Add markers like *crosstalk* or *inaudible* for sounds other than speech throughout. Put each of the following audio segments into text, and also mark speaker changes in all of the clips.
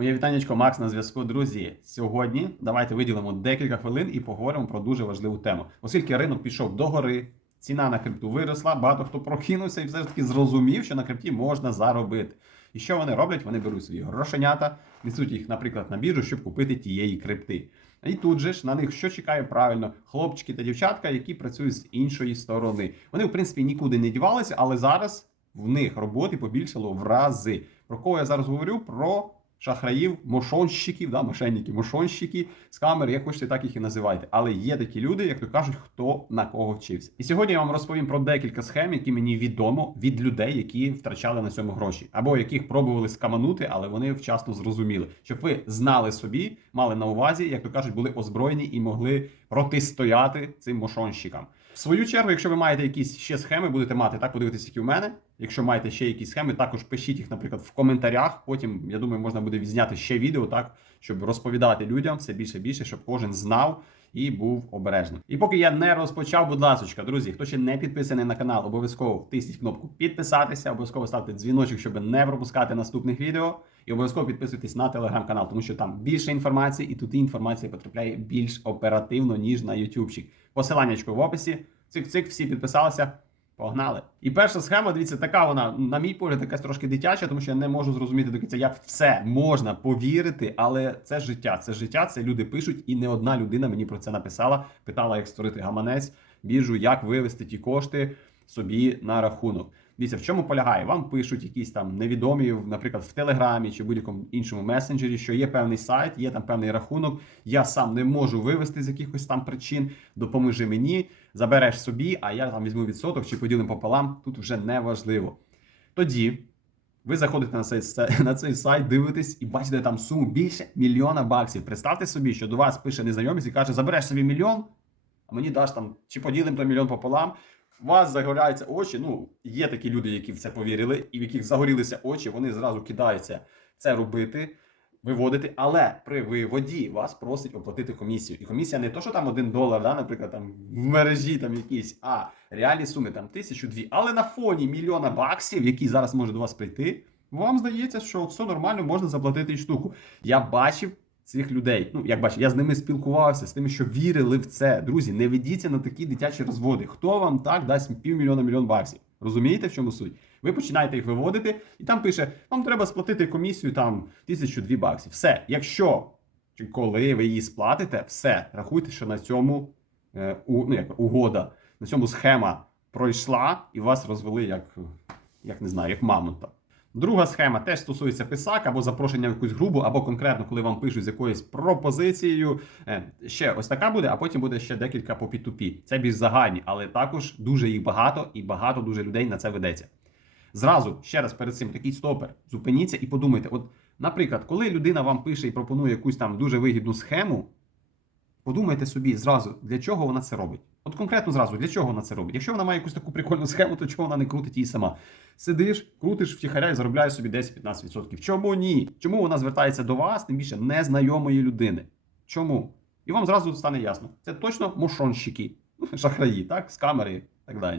Speaker 1: Моє вітаннячко Макс на зв'язку, друзі. Сьогодні давайте виділимо декілька хвилин і поговоримо про дуже важливу тему. Оскільки ринок пішов догори, ціна на крипту виросла, багато хто прокинувся і все ж таки зрозумів, що на крипті можна заробити. І що вони роблять? Вони беруть свої грошенята, несуть їх, наприклад, на біржу, щоб купити тієї крипти. І тут же ж на них що чекає правильно хлопчики та дівчатка, які працюють з іншої сторони. Вони, в принципі, нікуди не дівалися, але зараз в них роботи побільшало в рази. Про кого я зараз говорю? Про шахраїв, мошонщиків, да, мошенники, мошонщики з камер, як хочете, так їх і називайте. Але є такі люди, як то кажуть, хто на кого вчився. І сьогодні я вам розповім про декілька схем, які мені відомо від людей, які втрачали на цьому гроші, або яких пробували скаманути, але вони вчасно зрозуміли, щоб ви знали собі, мали на увазі, як то кажуть, були озброєні і могли протистояти цим мошонщикам. Свою чергу, якщо ви маєте якісь ще схеми, будете мати так, подивитися, які у мене. Якщо маєте ще якісь схеми, також пишіть їх, наприклад, в коментарях. Потім я думаю, можна буде відзняти ще відео, так щоб розповідати людям все більше і більше, щоб кожен знав і був обережним. І поки я не розпочав, будь ласка, друзі, хто ще не підписаний на канал, обов'язково втисніть кнопку підписатися, обов'язково ставте дзвіночок, щоб не пропускати наступних відео. І обов'язково підписуйтесь на телеграм-канал, тому що там більше інформації, і туди інформація потрапляє більш оперативно, ніж на ютубчик. Посиланнячко в описі. Цик-цик, всі підписалися. Погнали. І перша схема, дивіться, така вона, на мій погляд, якась трошки дитяча, тому що я не можу зрозуміти до кінця, як все можна повірити, але це життя. Це життя, це люди пишуть, і не одна людина мені про це написала. Питала, як створити гаманець, біржу, як вивести ті кошти собі на рахунок. Дивіться, в чому полягає? Вам пишуть якісь там невідомі, наприклад, в Телеграмі чи будь-якому іншому месенджері, що є певний сайт, є там певний рахунок. Я сам не можу вивести з якихось там причин. Допоможи мені, забереш собі, а я там візьму відсоток чи поділимо пополам. Тут вже не важливо. Тоді ви заходите на цей, на цей сайт, дивитесь і бачите там суму більше мільйона баксів. Представте собі, що до вас пише незнайомець і каже: забереш собі мільйон, а мені даш там чи поділимо той мільйон пополам. Вас загоряються очі. Ну, є такі люди, які в це повірили, і в яких загорілися очі, вони зразу кидаються це робити, виводити. Але при виводі вас просить оплатити комісію. І комісія не то, що там один долар, да, наприклад, там в мережі там якісь, а реальні суми там тисячу дві. Але на фоні мільйона баксів, які зараз може до вас прийти, вам здається, що все нормально, можна заплатити і штуку. Я бачив. Цих людей, ну як бачите, я з ними спілкувався, з тими, що вірили в це. Друзі, не ведіться на такі дитячі розводи. Хто вам так дасть півмільйона мільйон баксів? Розумієте, в чому суть? Ви починаєте їх виводити, і там пише: вам треба сплатити комісію там тисячу дві баксів. Все, якщо чи коли ви її сплатите, все рахуйте, що на цьому е, у, ну, як, угода, на цьому схема пройшла, і вас розвели як, як не знаю, як мамонта. Друга схема теж стосується писак або запрошення в якусь грубу, або конкретно, коли вам пишуть з якоюсь пропозицією. Е, Ще ось така буде, а потім буде ще декілька по P2P. Це більш загальні, але також дуже їх багато і багато дуже людей на це ведеться. Зразу ще раз перед цим такий стопер. Зупиніться і подумайте: от, наприклад, коли людина вам пише і пропонує якусь там дуже вигідну схему, подумайте собі зразу, для чого вона це робить. От конкретно зразу, для чого вона це робить? Якщо вона має якусь таку прикольну схему, то чого вона не крутить її сама? Сидиш, крутиш втіхаря і заробляєш собі 10-15%. Чому ні? Чому вона звертається до вас, тим більше незнайомої людини? Чому? І вам зразу стане ясно. Це точно мошонщики, *laughs* шахраї, так, з камери і так далі.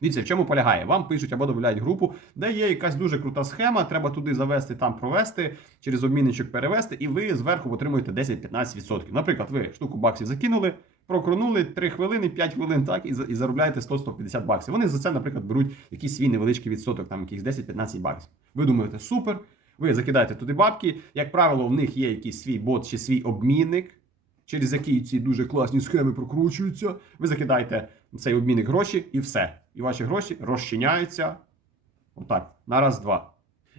Speaker 1: Дивіться, в чому полягає? Вам пишуть або додають групу, де є якась дуже крута схема, треба туди завести, там провести, через обмінничок перевести, і ви зверху отримуєте 10-15%. Наприклад, ви штуку баксів закинули, прокрунули 3 хвилини, 5 хвилин, так, і, і заробляєте 100-150 баксів. Вони за це, наприклад, беруть якийсь свій невеличкий відсоток, там якихось 10-15 баксів. Ви думаєте, супер, ви закидаєте туди бабки. Як правило, в них є якийсь свій бот чи свій обмінник, через який ці дуже класні схеми прокручуються. Ви закидаєте цей обмінник гроші і все. І ваші гроші розчиняються отак, на раз-два.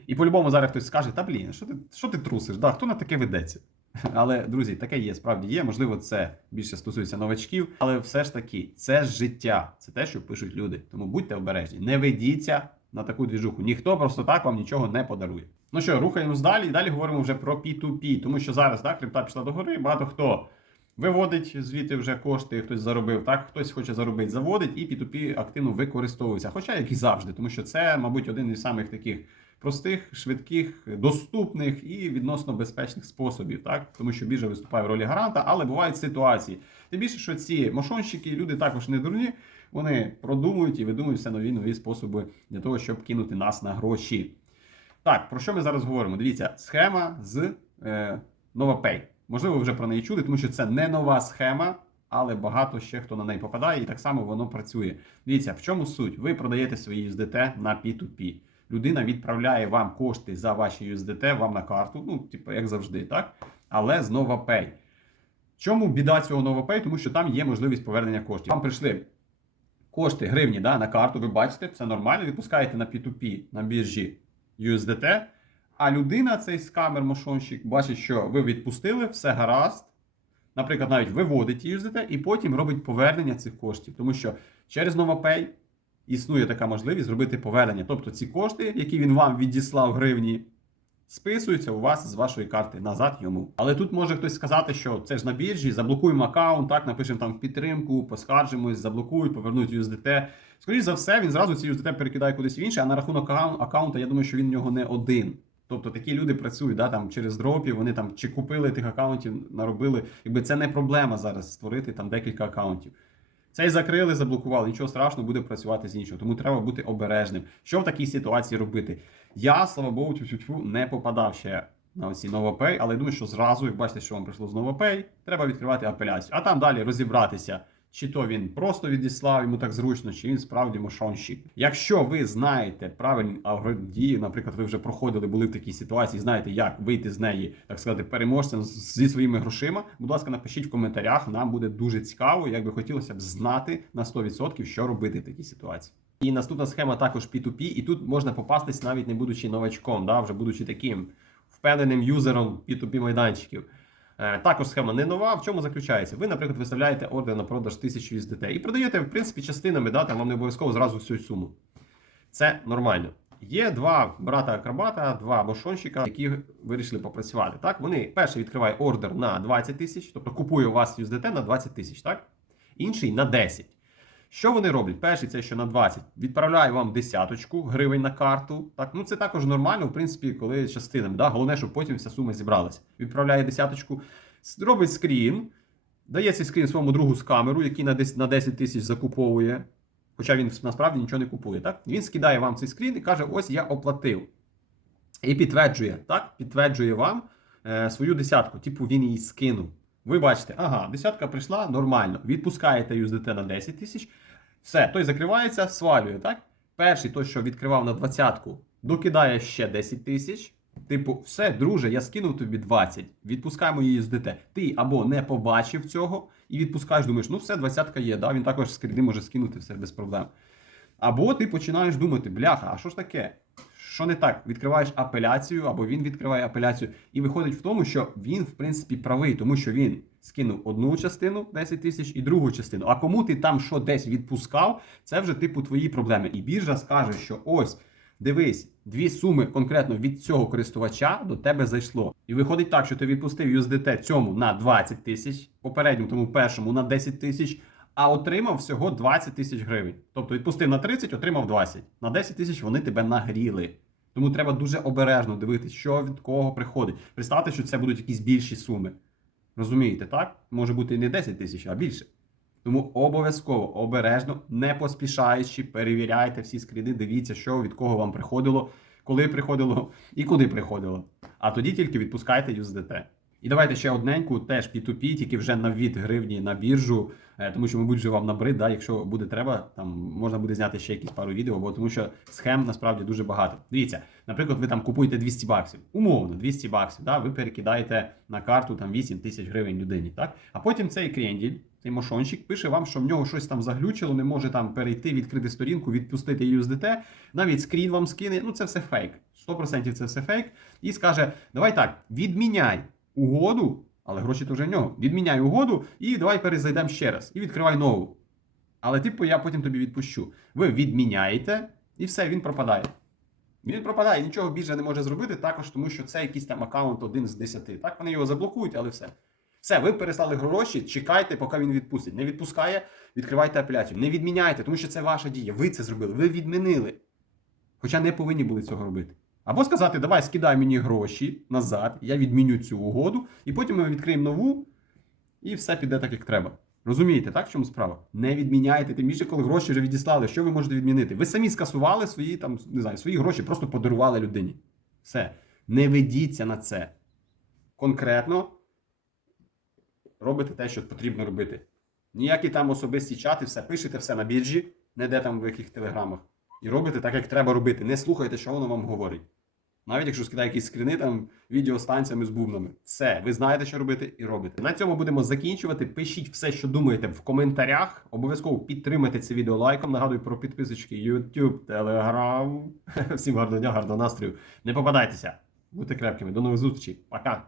Speaker 1: І по-любому зараз хтось скаже: та блін, що ти що ти трусиш? Да, Хто на таке ведеться? *laughs* Але, друзі, таке є, справді є. Можливо, це більше стосується новачків, але все ж таки, це життя, це те, що пишуть люди. Тому будьте обережні, не ведіться на таку двіжуху. Ніхто просто так вам нічого не подарує. Ну що, рухаємось далі, і далі говоримо вже про P2P, тому що зараз так, крипта пішла до гори, багато хто. Виводить звідти вже кошти, хтось заробив, так хтось хоче заробити, заводить і P2P активно використовується. Хоча як і завжди, тому що це, мабуть, один із самих таких простих, швидких, доступних і відносно безпечних способів, так тому що біржа виступає в ролі гаранта, але бувають ситуації. Тим більше, що ці мошонщики, люди також не дурні, вони продумують і видумують все нові нові способи для того, щоб кинути нас на гроші. Так, про що ми зараз говоримо? Дивіться, схема з е, NovaPay. Можливо, ви вже про неї чули, тому що це не нова схема, але багато ще хто на неї попадає, і так само воно працює. Дивіться, в чому суть? Ви продаєте свої USDT на P2P. Людина відправляє вам кошти за ваші USDT вам на карту, ну, типу, як завжди, так? Але з NovaPay. Чому біда цього NovaPay? Тому що там є можливість повернення коштів. Вам прийшли кошти гривні да, на карту, ви бачите, це нормально, відпускаєте на P2P на біржі USDT, а людина, цей скамер мошонщик, бачить, що ви відпустили, все гаразд. Наприклад, навіть виводить USDT і потім робить повернення цих коштів. Тому що через NovaPay існує така можливість зробити повернення. Тобто ці кошти, які він вам відіслав гривні, списуються у вас з вашої карти назад йому. Але тут може хтось сказати, що це ж на біржі, заблокуємо аккаунт, так, напишемо там в підтримку, поскаржимось, заблокують, повернуть USDT. Скоріше за все, він зразу ці USDT перекидає кудись в інше, а на рахунок аккаун- аккаунта, я думаю, що він в нього не один. Тобто такі люди працюють да, там, через дропів, вони там чи купили тих аккаунтів, наробили. Якби це не проблема зараз створити там декілька аккаунтів. Цей закрили, заблокували, нічого страшного, буде працювати з іншого. Тому треба бути обережним. Що в такій ситуації робити? Я, слава Богу, тю-тю-тю, не попадав ще на оці NovaPay, але думаю, що зразу, як бачите, що вам прийшло з NovaPay, треба відкривати апеляцію. А там далі розібратися, чи то він просто відіслав йому так зручно, чи він справді мошонщик. Якщо ви знаєте правильні алгоритм дії, наприклад, ви вже проходили, були в такій ситуації, знаєте, як вийти з неї, так сказати, переможцем зі своїми грошима, будь ласка, напишіть в коментарях. Нам буде дуже цікаво, як би хотілося б знати на 100%, що робити в такій ситуації. І наступна схема також P2P, і тут можна попастись навіть не будучи новачком, да, вже будучи таким впевненим юзером P2P майданчиків. Е, Також схема не нова. В чому заключається? Ви, наприклад, виставляєте ордер на продаж 1000 USDT і продаєте, в принципі, частинами, да, там вам не обов'язково зразу всю суму. Це нормально. Є два брата-акробата, два бошонщика, які вирішили попрацювати. Так, вони перший відкриває ордер на 20 тисяч, тобто купує у вас USDT на 20 тисяч, так? Інший на 10. Що вони роблять? Перший це що на 20. Відправляє вам десяточку гривень на карту. Так, ну це також нормально, в принципі, коли частинами. Да? Головне, щоб потім вся сума зібралася. Відправляє десяточку, робить скрін, дає цей скрін своєму другу з камеру, який на 10, на 10 тисяч закуповує. Хоча він насправді нічого не купує. Так? Він скидає вам цей скрін і каже: ось я оплатив. І підтверджує, так? Підтверджує вам е, свою десятку. Типу він її скинув. Ви бачите, ага, десятка прийшла нормально. Відпускаєте USDT на 10 тисяч. Все, той закривається, свалює, так? Перший, той, що відкривав на двадцятку, докидає ще 10 тисяч. Типу, все, друже, я скинув тобі 20, відпускай мої USDT. Ти або не побачив цього і відпускаєш, думаєш, ну все, двадцятка є, да? він також скріни може скинути все без проблем. Або ти починаєш думати, бляха, а що ж таке? Що не так? Відкриваєш апеляцію, або він відкриває апеляцію, і виходить в тому, що він, в принципі, правий, тому що він скинув одну частину 10 тисяч і другу частину. А кому ти там що десь відпускав, це вже типу твої проблеми. І біржа скаже, що ось. Дивись, дві суми конкретно від цього користувача до тебе зайшло. І виходить так, що ти відпустив USDT цьому на 20 тисяч, попередньому тому першому на 10 тисяч, а отримав всього 20 тисяч гривень. Тобто відпустив на 30, отримав 20. На 10 тисяч вони тебе нагріли. Тому треба дуже обережно дивитися, що від кого приходить. Представте, що це будуть якісь більші суми. Розумієте, так? Може бути не 10 тисяч, а більше. Тому обов'язково обережно, не поспішаючи, перевіряйте всі скріни, дивіться, що від кого вам приходило, коли приходило і куди приходило. А тоді тільки відпускайте USDT. І давайте ще одненьку, теж P2P, тільки вже на від гривні на біржу, е, тому що, мабуть, вже вам набрид, да, якщо буде треба, там можна буде зняти ще якісь пару відео, бо тому що схем насправді дуже багато. Дивіться, наприклад, ви там купуєте 200 баксів, умовно, 200 баксів, да, ви перекидаєте на карту там 8 тисяч гривень людині, так? А потім цей кренділь, цей мошончик пише вам, що в нього щось там заглючило, не може там перейти, відкрити сторінку, відпустити USDT, навіть скрін вам скине. Ну це все фейк. 100% це все фейк. І скаже: давай так, відміняй угоду, але гроші то вже в нього. Відміняй угоду і давай перезайдемо ще раз. І відкривай нову. Але типу я потім тобі відпущу. Ви відміняєте, і все, він пропадає. Він пропадає, нічого більше не може зробити, також тому що це якийсь там аккаунт один з десяти. Так, вони його заблокують, але все. Все, ви переслали гроші, чекайте, поки він відпустить. Не відпускає, відкривайте апеляцію. Не відміняйте, тому що це ваша дія. Ви це зробили, ви відмінили. Хоча не повинні були цього робити. Або сказати, давай скидай мені гроші назад, я відміню цю угоду, і потім ми відкриємо нову, і все піде так, як треба. Розумієте, так в чому справа? Не відміняйте, тим більше, коли гроші вже відіслали, що ви можете відмінити? Ви самі скасували свої там, не знаю, свої гроші, просто подарували людині. Все. Не ведіться на це. конкретно робите те, що потрібно робити. Ніякі там особисті чати, все пишете все на біржі, не де там в яких телеграмах. І робите так, як треба робити. Не слухайте, що воно вам говорить. Навіть якщо скидає якісь скрини, там відео з танцями з бубнами. Все, ви знаєте, що робити, і робите. На цьому будемо закінчувати. Пишіть все, що думаєте в коментарях. Обов'язково підтримайте це відео лайком. Нагадую про підписочки YouTube, Telegram. *laughs* Всім гарного дня, гарного настрою. Не попадайтеся. Будьте крепкими. До нових зустрічей. Пока.